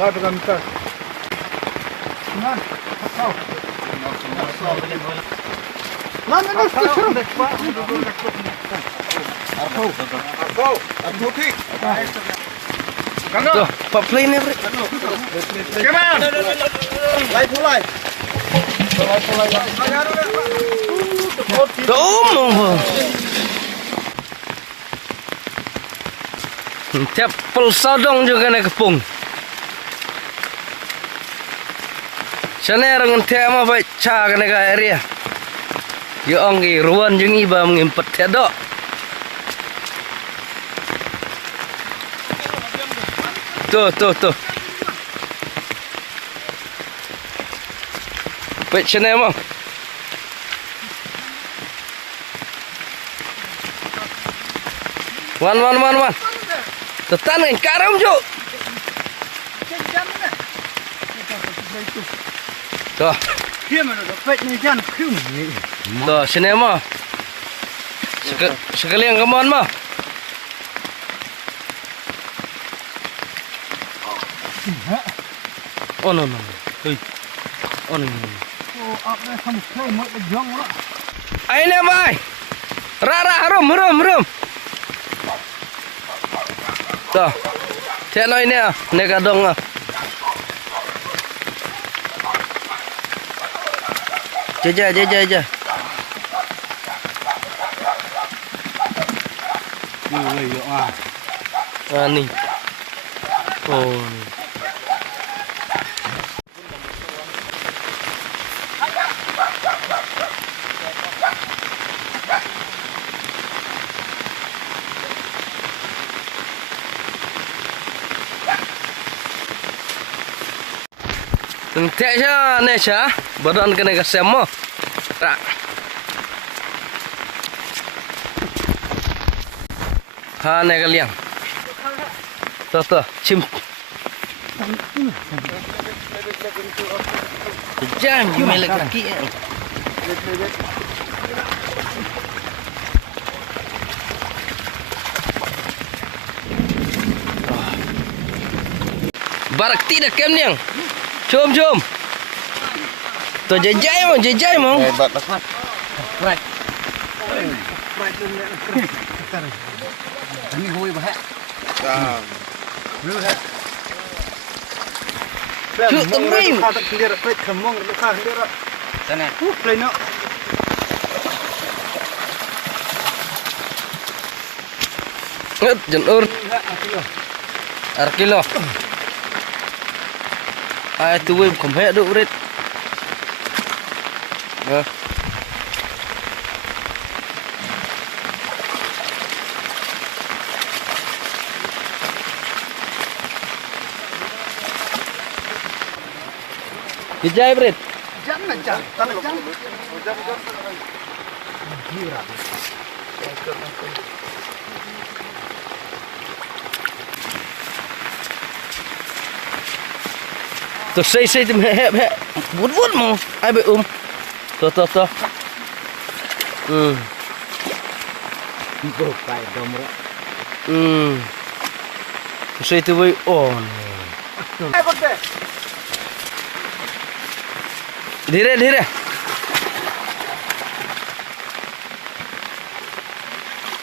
Lá pegar no carro. Não, Tuh, Pak play nih, Bre. Tuh, tiap sodong juga naik kepung. Sana orang tiap mah baik cak naik area. Yo anggi ruan jeung iba mengimpet tiadok. Tuh. Baik sana mah. Wan. Tetan kan karam jo. Tuh. Tuh, sini mah. Sekalian kemana mah? Oh no. Hei. Oh no. Ayo mai. Rara harum. Tuh. Cek ini ah, nega dong ah. Jaja. Nih. Oh. Tengtek sya nesya, badan kena kasih mo. Tak. Ha ne kalian. Tuh, cim. Jangan gimana kaki. Barak tidak kemnyang. Jom. Tuh jajai mau. Right. Ini hui bahaya. Cuk tembring. Tak clear, plate kemong, luka clear. Sana. Play no. Nget jenur. Arkilo. Tu wim không hết độ rít. Dijai brit. Jangan. Tuh xây tìm hẹp vuốt mà ai bị tuh Bukai domro. Xây từ với on धीरे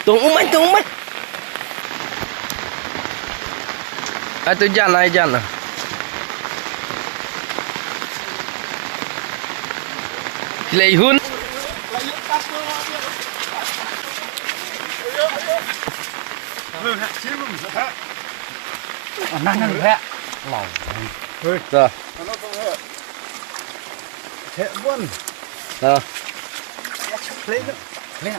tunggu mai itu jalan Leihun Nang hẹ. Lòng. rồi Hẹ buồn. đó Lên.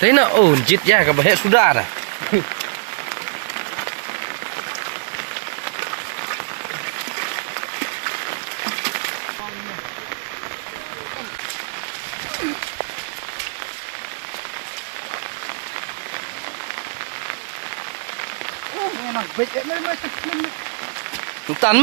thấy nó ổn chít ra cả hệ sudah dah. Tan